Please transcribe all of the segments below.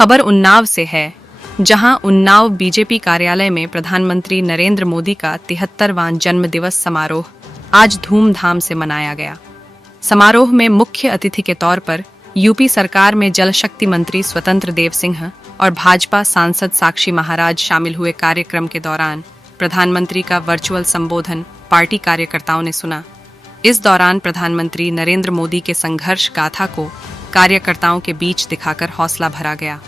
खबर उन्नाव से है, जहां उन्नाव बीजेपी कार्यालय में प्रधानमंत्री नरेंद्र मोदी का 73वां जन्मदिवस समारोह आज धूमधाम से मनाया गया। समारोह में मुख्य अतिथि के तौर पर यूपी सरकार में जल शक्ति मंत्री स्वतंत्र देव सिंह और भाजपा सांसद साक्षी महाराज शामिल हुए। कार्यक्रम के दौरान प्रधानमंत्री का वर्चुअल संबोधन पार्टी कार्यकर्ताओं ने सुना। इस दौरान प्रधानमंत्री नरेंद्र मोदी के संघर्ष गाथा को कार्यकर्ताओं के बीच दिखाकर हौसला भरा गया।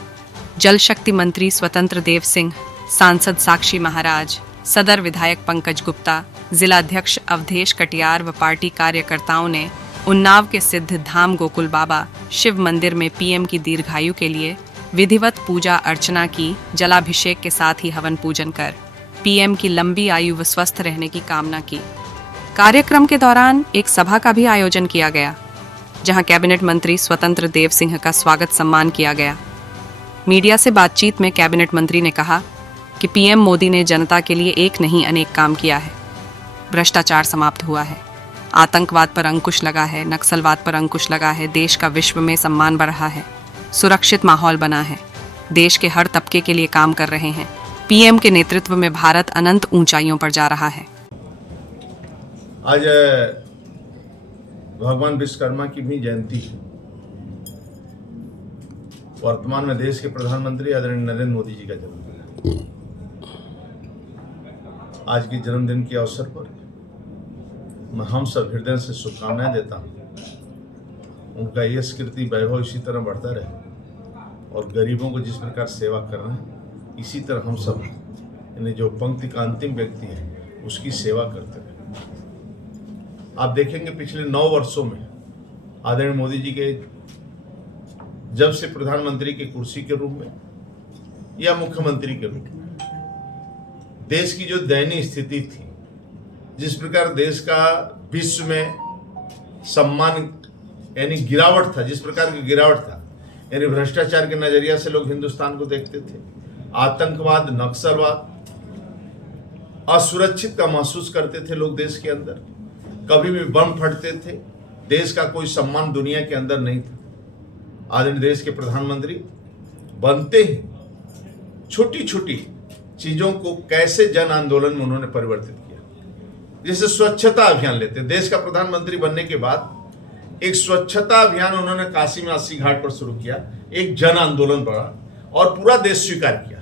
जल शक्ति मंत्री स्वतंत्र देव सिंह, सांसद साक्षी महाराज, सदर विधायक पंकज गुप्ता, जिलाध्यक्ष अवधेश कटियार व पार्टी कार्यकर्ताओं ने उन्नाव के सिद्ध धाम गोकुल बाबा शिव मंदिर में पीएम की दीर्घायु के लिए विधिवत पूजा अर्चना की। जलाभिषेक के साथ ही हवन पूजन कर पीएम की लंबी आयु व स्वस्थ रहने की कामना की। कार्यक्रम के दौरान एक सभा का भी आयोजन किया गया, जहां कैबिनेट मंत्री स्वतंत्र देव सिंह का स्वागत सम्मान किया गया। मीडिया से बातचीत में कैबिनेट मंत्री ने कहा कि पीएम मोदी ने जनता के लिए एक नहीं अनेक काम किया है। भ्रष्टाचार समाप्त हुआ है, आतंकवाद पर अंकुश लगा है, नक्सलवाद पर अंकुश लगा है, देश का विश्व में सम्मान बढ़ा है, सुरक्षित माहौल बना है, देश के हर तबके के लिए काम कर रहे हैं। पीएम के नेतृत्व में भारत अनंत ऊंचाइयों पर जा रहा है। आज भगवान विश्वकर्मा की भी जयंती है। वर्तमान में देश के प्रधानमंत्री आदरणीय नरेंद्र मोदी जी का जन्मदिन है। आज के जन्मदिन के अवसर पर मैं हम सब हृदय से शुभकामनाएं देता हूं। उनका यश कीर्ति वैभव इसी तरह बढ़ता रहे और गरीबों को जिस प्रकार सेवा कर रहे हैं, इसी तरह हम सब यानी जो पंक्ति का अंतिम व्यक्ति है उसकी सेवा करते रहे। आप देखेंगे पिछले 9 वर्षों में आदरणीय मोदी जी के जब से प्रधानमंत्री की कुर्सी के रूप में या मुख्यमंत्री के रूप में देश की जो दयनीय स्थिति थी, जिस प्रकार देश का विश्व में सम्मान यानी गिरावट था, जिस प्रकार की गिरावट था, यानी भ्रष्टाचार के नजरिया से लोग हिंदुस्तान को देखते थे, आतंकवाद, नक्सलवाद, असुरक्षित का महसूस करते थे लोग देश के अंदर, कभी भी बम फटते थे, देश का कोई सम्मान दुनिया के अंदर नहीं था। आदरणीय देश के प्रधानमंत्री बनते ही छोटी छोटी चीजों को कैसे जन आंदोलन में उन्होंने परिवर्तित किया। जैसे स्वच्छता अभियान लेते, देश का प्रधानमंत्री बनने के बाद एक स्वच्छता अभियान उन्होंने काशी में 80 घाट पर शुरू किया, एक जन आंदोलन बढ़ा और पूरा देश स्वीकार किया।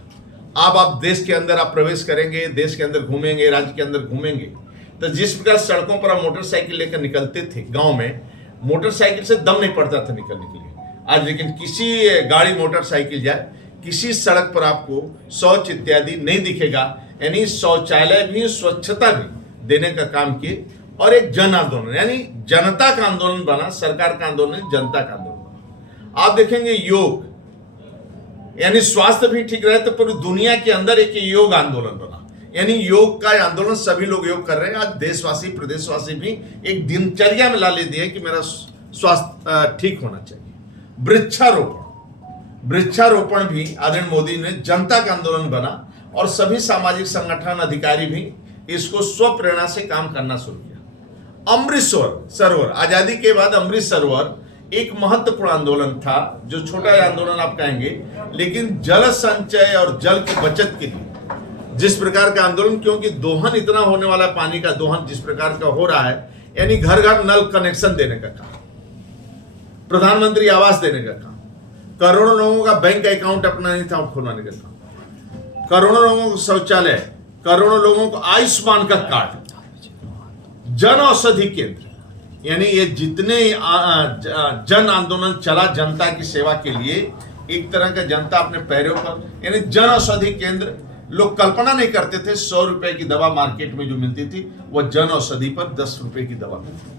अब आप देश के अंदर आप प्रवेश करेंगे, देश के अंदर घूमेंगे, राज्य के अंदर घूमेंगे, तो जिस प्रकार सड़कों पर आप मोटरसाइकिल लेकर निकलते थे, गांव में मोटरसाइकिल से दम नहीं पड़ता था निकलने के लिए। आज लेकिन किसी गाड़ी मोटरसाइकिल जाए, किसी सड़क पर आपको शौच इत्यादि नहीं दिखेगा, यानी शौचालय भी, स्वच्छता भी देने का काम किए और एक जन आंदोलन यानी जनता का आंदोलन बना, सरकार का आंदोलन, जनता का आंदोलन बना। आप देखेंगे योग यानी स्वास्थ्य भी ठीक रहे तो पूरी दुनिया के अंदर एक योग आंदोलन बना, यानी योग का आंदोलन सभी लोग योग कर रहे हैं। आज देशवासी, प्रदेशवासी भी एक दिनचर्या में ला ले दिए कि मेरा स्वास्थ्य ठीक होना चाहिए। वृक्षारोपण भी आदरणीय मोदी ने जनता का आंदोलन बना और सभी सामाजिक संगठन, अधिकारी भी इसको स्वप्रेरणा से काम करना शुरू किया। अमृत सरोवर, आजादी के बाद अमृत सरोवर एक महत्वपूर्ण आंदोलन था, जो छोटा आंदोलन आप कहेंगे, लेकिन जल संचय और जल की बचत के लिए जिस प्रकार का आंदोलन, क्योंकि दोहन इतना होने वाला, पानी का दोहन जिस प्रकार का हो रहा है, यानी घर घर नल कनेक्शन देने का काम, प्रधानमंत्री आवास देने का काम, करोड़ों लोगों का बैंक अकाउंट अपना नहीं था खुलवाने का काम, करोड़ों लोगों को शौचालय, करोड़ों लोगों को आयुष्मान का कार्ड, जन औषधि केंद्र, यानी ये जितने जन आंदोलन चला जनता की सेवा के लिए, एक तरह का जनता अपने पैरों पर, यानी जन औषधि केंद्र, लोग कल्पना नहीं करते थे 100 रुपए की दवा मार्केट में जो मिलती थी वह जन औषधि पर 10 रुपए की दवा मिलती थी।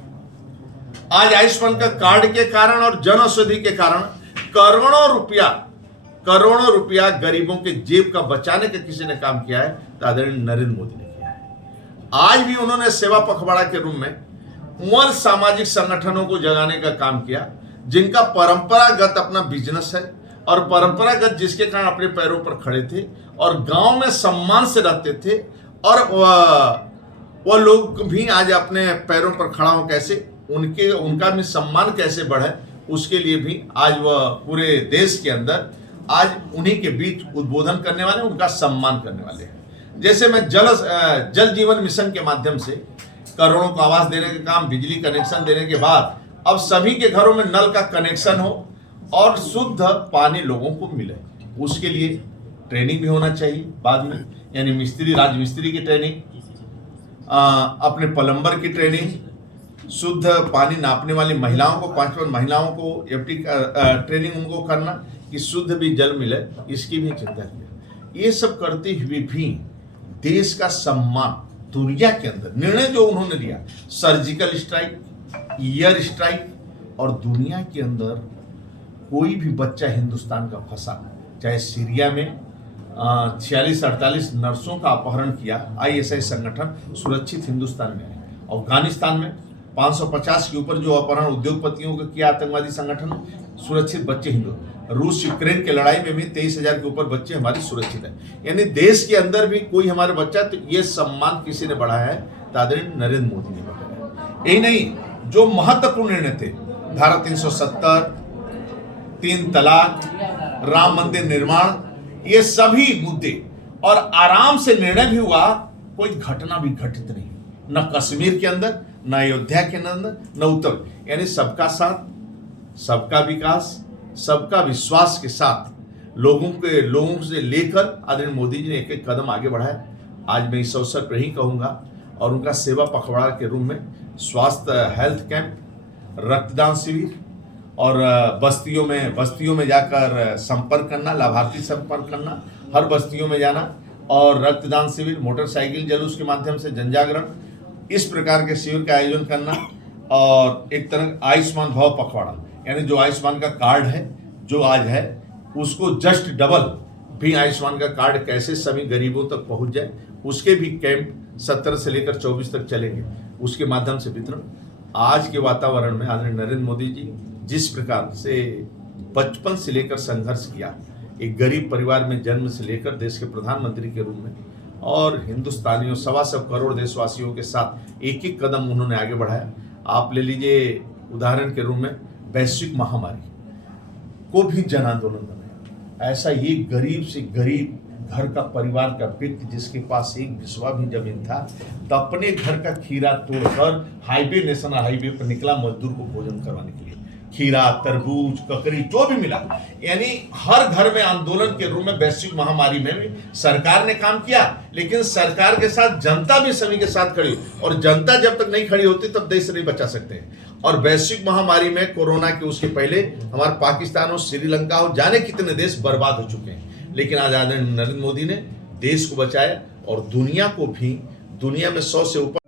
आज आयुष्मान का कार्ड के कारण और जन औषधि के कारण करोड़ों रुपया गरीबों के जेब का बचाने का किसी ने काम किया है तो आदरणीय नरेंद्र मोदी ने किया है। आज भी उन्होंने सेवा पखवाड़ा के रूप में उन सामाजिक संगठनों को जगाने का काम किया जिनका परंपरागत अपना बिजनेस है और परंपरागत जिसके कारण अपने पैरों पर खड़े थे और गांव में सम्मान से रहते थे, और वह लोग भी आज अपने पैरों पर खड़ा हो, कैसे उनका भी सम्मान कैसे बढ़े, उसके लिए भी आज वह पूरे देश के अंदर आज उन्हीं के बीच उद्बोधन करने वाले, उनका सम्मान करने वाले हैं। जैसे मैं जल जीवन मिशन के माध्यम से करोड़ों को आवास देने का काम, बिजली कनेक्शन देने के बाद अब सभी के घरों में नल का कनेक्शन हो और शुद्ध पानी लोगों को मिले, उसके लिए ट्रेनिंग भी होना चाहिए बाद में, यानी मिस्त्री, राजमिस्त्री की ट्रेनिंग, अपने प्लम्बर की ट्रेनिंग, शुद्ध पानी नापने वाली महिलाओं को 5 महिलाओं को एफटी ट्रेनिंग उनको करना कि शुद्ध भी जल मिले, इसकी भी चिंता की। ये सब करते हुए भी देश का सम्मान दुनिया के अंदर निर्णय जो उन्होंने लिया, सर्जिकल स्ट्राइक, ईयर स्ट्राइक, और दुनिया के अंदर कोई भी बच्चा हिंदुस्तान का फंसा, चाहे सीरिया में 46-48 नर्सों का अपहरण किया ISI संगठन, सुरक्षित हिंदुस्तान में है। अफगानिस्तान में 550 के ऊपर जो अपहरण उद्योगपतियों का किया आतंकवादी संगठन, सुरक्षित बच्चे हिंदू। रूस यूक्रेन की लड़ाई में भी 23,000 के ऊपर बच्चे हमारी सुरक्षित है। यानी देश के अंदर भी कोई हमारे बच्चा, तो ये सम्मान किसी ने बढ़ाया है, आदरणीय नरेंद्र मोदी ने बढ़ाया। यही नहीं, जो महत्वपूर्ण निर्णय थे, धारा 370, 3 तलाक, राम मंदिर निर्माण, ये सभी मुद्दे, और आराम से निर्णय भी हुआ, कोई घटना भी घटित नहीं, न कश्मीर के अंदर, न अयोध्या के अंदर, न उत्तर, यानी सबका साथ, सबका विकास, सबका विश्वास के साथ लोगों से लेकर आदरणीय मोदी जी ने एक एक कदम आगे बढ़ाया। आज मैं इस अवसर पर ही कहूंगा, और उनका सेवा पखवाड़ा के रूप में स्वास्थ्य हेल्थ कैंप, रक्तदान शिविर, और बस्तियों में जाकर संपर्क करना, लाभार्थी संपर्क करना, हर बस्तियों में जाना, और रक्तदान शिविर, मोटरसाइकिल जुलूस के माध्यम से जन जागरण, इस प्रकार के शिविर का आयोजन करना, और एक तरह आयुष्मान भव पखवाड़ा, यानी जो आयुष्मान का कार्ड है जो आज है, उसको जस्ट डबल भी आयुष्मान का कार्ड कैसे सभी गरीबों तक पहुंच जाए, उसके भी कैंप 17 से लेकर 24 तक चलेंगे, उसके माध्यम से वितरण। आज के वातावरण में आदरणीय नरेंद्र मोदी जी जिस प्रकार से बचपन से लेकर संघर्ष किया, एक गरीब परिवार में जन्म से लेकर देश के प्रधानमंत्री के रूप में, और हिंदुस्तानियों 125 करोड़ देशवासियों के साथ एक एक कदम उन्होंने आगे बढ़ाया। आप ले लीजिए उदाहरण के रूप में, वैश्विक महामारी को भी जन आंदोलन बनाया। ऐसा ये गरीब से गरीब घर का परिवार का व्यक्ति जिसके पास एक बिस्वा भी जमीन था, तो अपने घर का खीरा तोड़कर हाईवे, नेशनल हाईवे पर निकला मजदूर को भोजन करवाने के लिए। खीरा, तरबूज, ककड़ी जो भी मिला, यानी हर घर में आंदोलन के रूप में वैश्विक महामारी में भी सरकार ने काम किया, लेकिन सरकार के साथ जनता भी सभी के साथ खड़ी, और जनता जब तक नहीं खड़ी होती तब देश नहीं बचा सकते हैं। और वैश्विक महामारी में कोरोना के उसके पहले हमारा पाकिस्तान हो, श्रीलंका हो, जाने कितने देश बर्बाद हो चुके हैं, लेकिन आज आदरणीय नरेंद्र मोदी ने देश को बचाया, और दुनिया को भी, दुनिया में 100 से ऊपर